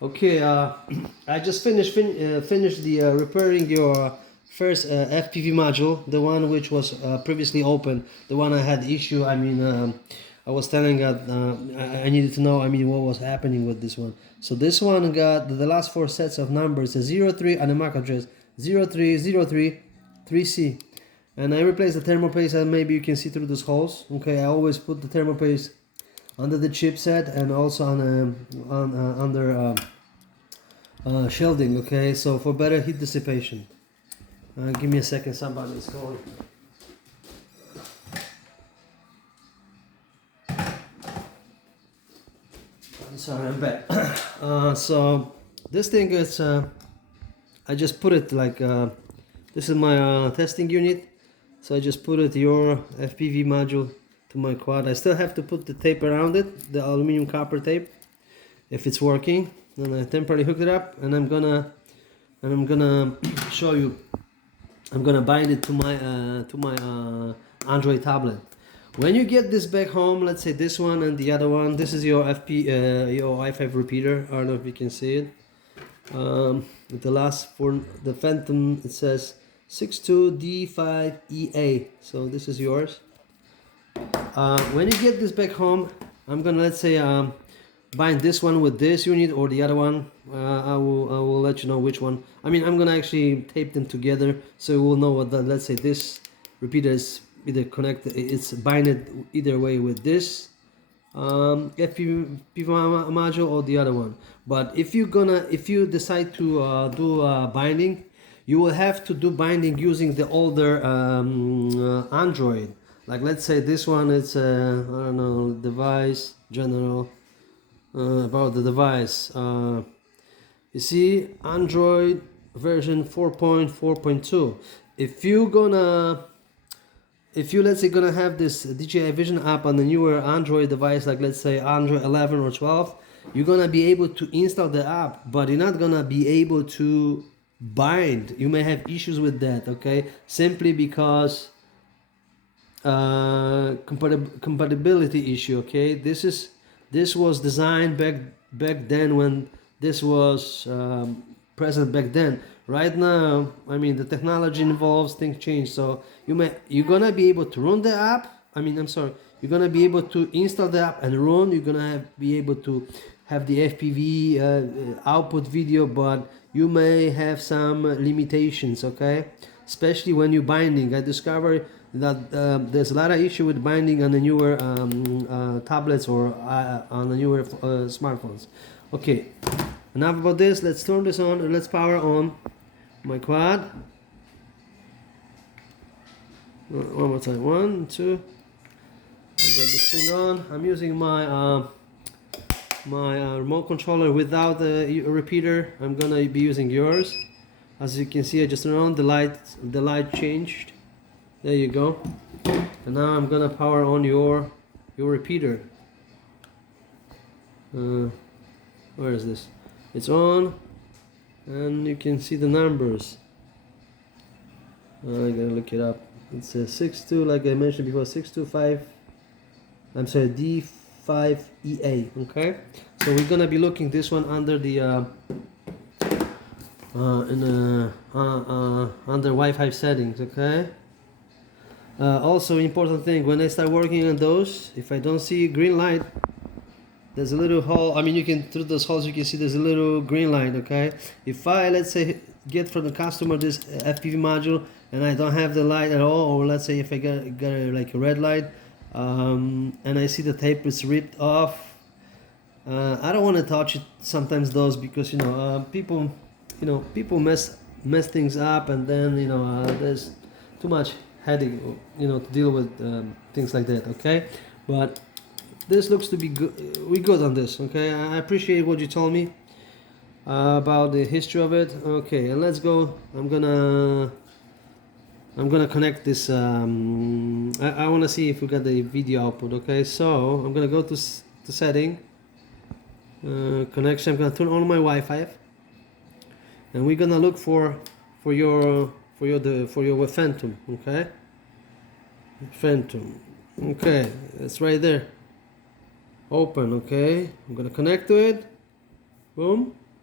Okay, I just finished the repairing your first FPV module, the one which was previously open, the one I had issue. I was telling that I needed to know, what was happening with this one. So this one got the last four sets of numbers, a 03 and a MAC address 03033C. And I replaced the thermal paste, and maybe you can see through those holes. Okay, I always put the thermal paste under the chipset and also under shielding. Okay, so for better heat dissipation. Give me a second, somebody is calling. I'm sorry, I'm back. So this thing is I just put it like this is my testing unit. So I just put it your FPV module to my quad. I still have to put the tape around it, the aluminum copper tape, if it's working. And I temporarily hooked it up, and I'm gonna show you. I'm gonna bind it to my Android tablet. When you get this back home, let's say this one and the other one, this is your your i5 repeater. I don't know if you can see it. The last for the Phantom, it says 62D5EA. So this is yours. When you get this back home, I'm gonna, let's say, bind this one with this unit or the other one. I will let you know which one. I'm gonna actually tape them together so you will know what the, let's say, this repeater is either connected, it's binded either way with this FPV module or the other one. But if you decide to do binding, you will have to do binding using the older Android. Like, let's say this one, it's I don't know, device general, about the device. You see, Android version 4.4.2. If you let's say gonna have this DJI Vision app on the newer Android device, like let's say Android 11 or 12, you're gonna be able to install the app, but you're not gonna be able to bind. You may have issues with that, okay? Simply because compatibility issue, okay? This was designed back then when this was present back then. Right now, the technology involves, things change, so you're gonna be able to run the app. You're gonna be able to install the app and run. You're gonna be able to have the FPV output video, but you may have some limitations, okay? Especially when you're binding. I discovered that there's a lot of issue with binding on the newer tablets or on the newer smartphones. Okay, enough about this. Let's turn this on and let's power on my quad. One more time. 1, 2. I got this thing on. I'm using my remote controller without the repeater. I'm gonna be using yours. As you can see, I just turned on the light. The light changed. There you go. And now I'm gonna power on your repeater. Where is this? It's on, and you can see the numbers. I gotta look it up. It's a 62, like I mentioned before, 625. I'm sorry, D5EA. Okay, so we're gonna be looking this one under the under Wi-Fi settings. Okay. Also, important thing, when I start working on those, if I don't see green light, there's a little hole. You can, through those holes, you can see there's a little green light. Okay, if I, let's say, get from the customer this FPV module and I don't have the light at all, or let's say if I got like a red light, and I see the tape is ripped off, I don't want to touch it. Sometimes those, because people mess things up, and then there's too much headache to deal with things like that. Okay, but this looks to be good. We're good on this. Okay, I appreciate what you told me about the history of it. Okay, and let's go. I'm gonna connect this. I want to see if we got the video output. Okay, so I'm gonna go to setting, connection. I'm gonna turn on my Wi-Fi, and we're gonna look for your Phantom. Okay, Phantom. Okay, it's right there. Open. Okay, I'm gonna connect to it. Boom.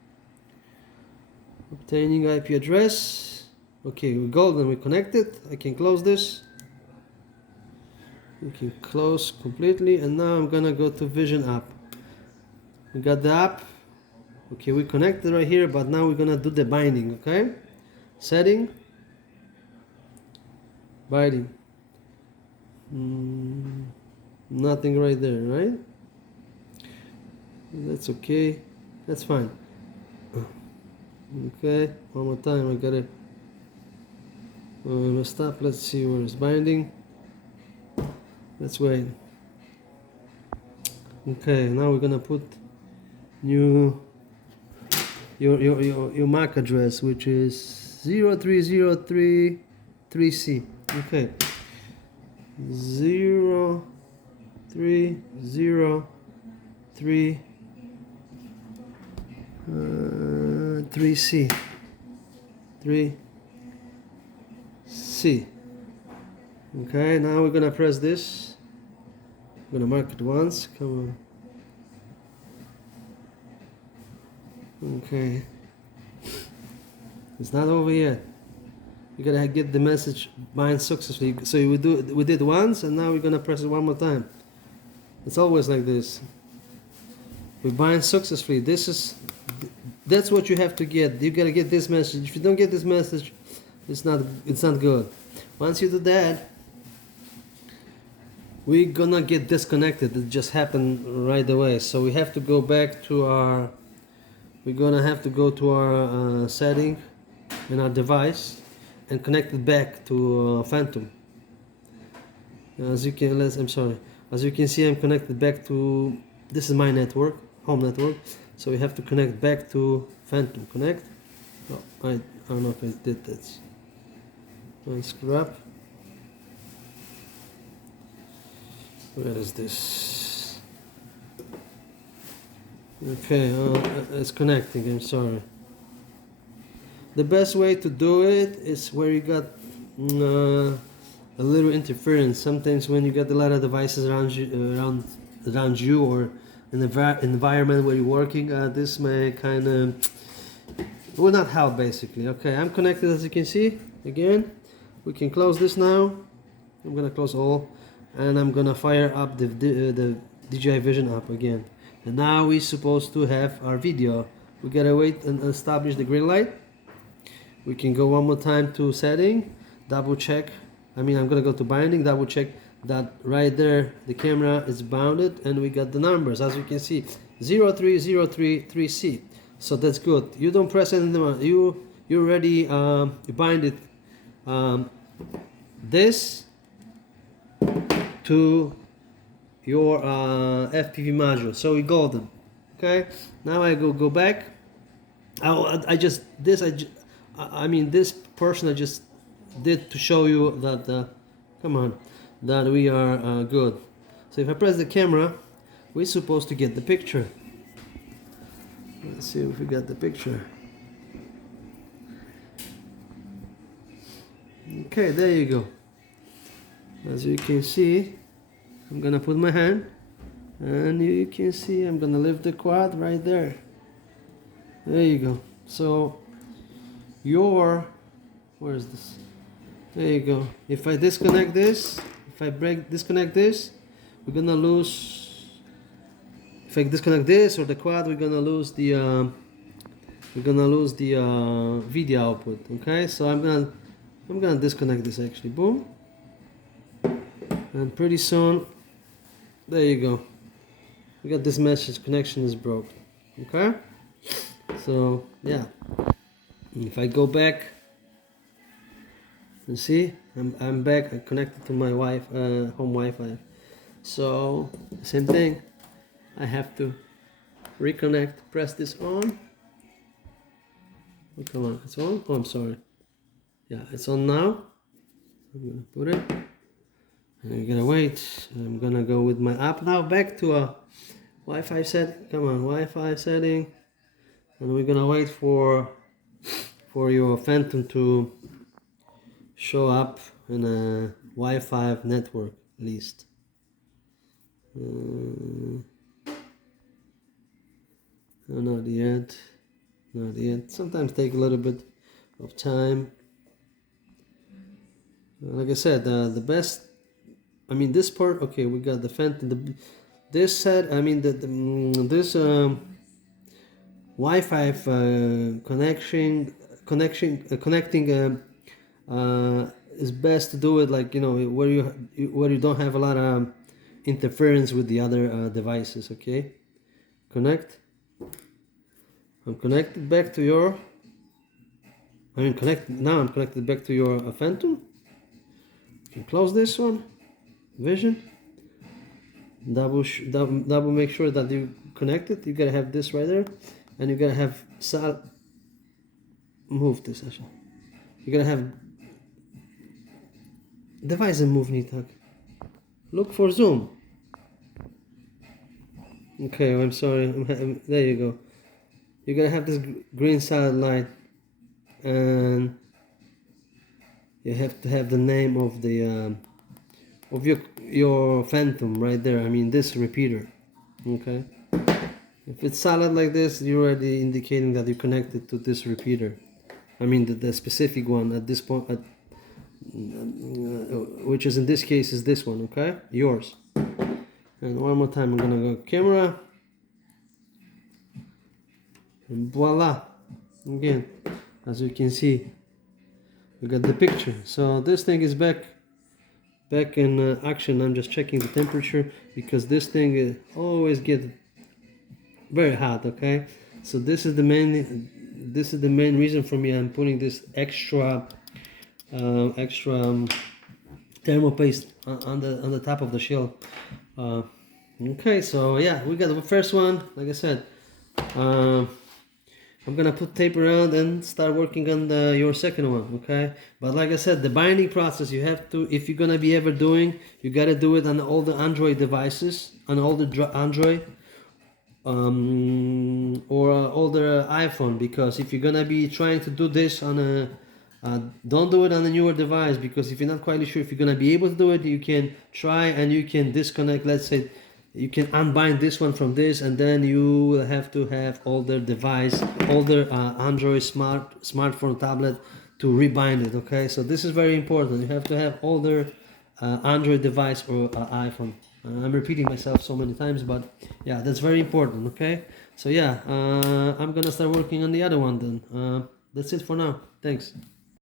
Obtaining IP address. Okay, we're golden, we connected. I can close this. We can close completely, and now I'm gonna go to Vision app. We got the app. Okay, we connected right here, but now we're gonna do the binding, okay? Setting. Binding. Nothing right there, right? That's okay. That's fine. Okay, one more time. I got it. Let's stop. Let's see where it's binding. Let's wait. Okay, now we're gonna put new your MAC address, which is 03033C. Okay, 0303 3C 3C. Okay, now we're gonna press this. I'm gonna mark it once. Come on. Okay, it's not over yet. You gotta get the message bind successfully. So we did once, and now we're gonna press it one more time. It's always like this. We bind successfully. That's what you have to get. You gotta get this message. If you don't get this message, it's not good. Once you do that, we're gonna get disconnected. It just happened right away. So we have to go back to our. We're gonna have to go to our setting in our device and connect it back to Phantom. As you can, As you can see, I'm connected back to. This is my network, home network. So we have to connect back to Phantom. Connect. Oh, I don't know if I did this. Scrap. Where is this? Okay, it's connecting. I'm sorry. The best way to do it is where you got a little interference. Sometimes when you got a lot of devices around you, or in the environment where you're working, this may kind of will not help basically. Okay, I'm connected, as you can see. Again, we can close this now. I'm gonna close all, and I'm gonna fire up the DJI Vision app again. And now we're supposed to have our video. We gotta wait and establish the green light. We can go one more time to setting, double check. I'm gonna go to binding, double check that right there the camera is bounded, and we got the numbers, as you can see, 03033C. So that's good. You don't press anything. You already you bind it this to your FPV module. So we're golden. Okay. Now I go back. This portion I just did to show you that that we are good. So if I press the camera, we're supposed to get the picture. Let's see if we got the picture. Okay, there you go. As you can see, I'm gonna put my hand, and you can see I'm gonna lift the quad right there. There you go. So where is this? There you go. If I disconnect this, disconnect this, we're gonna lose. If I disconnect this or the quad, we're gonna lose the video output. Okay, so I'm gonna disconnect this actually. Boom, and pretty soon, there you go. We got this message: connection is broke. Okay, so yeah. If I go back, you see, I'm back. I connected to my home Wi-Fi. So same thing. I have to reconnect. Press this on. Oh, come on, it's on. Oh, I'm sorry. Yeah, it's on now. I'm gonna put it. And I'm gonna wait. I'm gonna go with my app now back to a Wi-Fi setting. Come on, Wi-Fi setting. And we're gonna wait for your Phantom to show up in a Wi-Fi network list. Not yet. Not yet. Sometimes take a little bit of time. Like I said, the best. I mean, this part. Okay, we got the phantom. This set. I mean, this Wi-Fi connecting is best to do it like, you know, where you don't have a lot of interference with the other devices. Okay, connect. I'm connected back to your. I'm connected back to your Phantom. You can close this one. Vision. Double make sure that you connect it. You gotta have this right there, and you gotta have move this actually. You gotta have device and move Nitak. Look for zoom. Okay, I'm sorry. There you go. You're gonna have this green solid light, and you have to have the name of the of your Phantom right there. I mean this repeater. Okay. If it's solid like this, you're already indicating that you're connected to this repeater. I mean the specific one at this point, which is in this case is this one. Okay, yours. And one more time, I'm gonna go camera. And voila, again, as you can see, we got the picture. So this thing is back in action. I'm just checking the temperature because this thing always gets very hot. Okay, so this is the main reason for me. I'm putting this extra thermal paste on the top of the shell. Okay, so yeah, we got the first one. Like I said, I'm gonna put tape around and start working on your second one. Okay, but like I said, the binding process, you have to, if you're gonna be ever doing, you gotta do it on all the Android devices, on all the Android or older iPhone, because if you're gonna be trying to do this on a don't do it on a newer device, because if you're not quite sure if you're gonna be able to do it, you can try and you can disconnect. Let's say you can unbind this one from this, and then you will have to have older device, older Android smartphone, tablet to rebind it. Okay, so this is very important. You have to have older Android device or iPhone. I'm repeating myself so many times, but yeah, that's very important. Okay, so yeah, I'm gonna start working on the other one then. That's it for now. Thanks.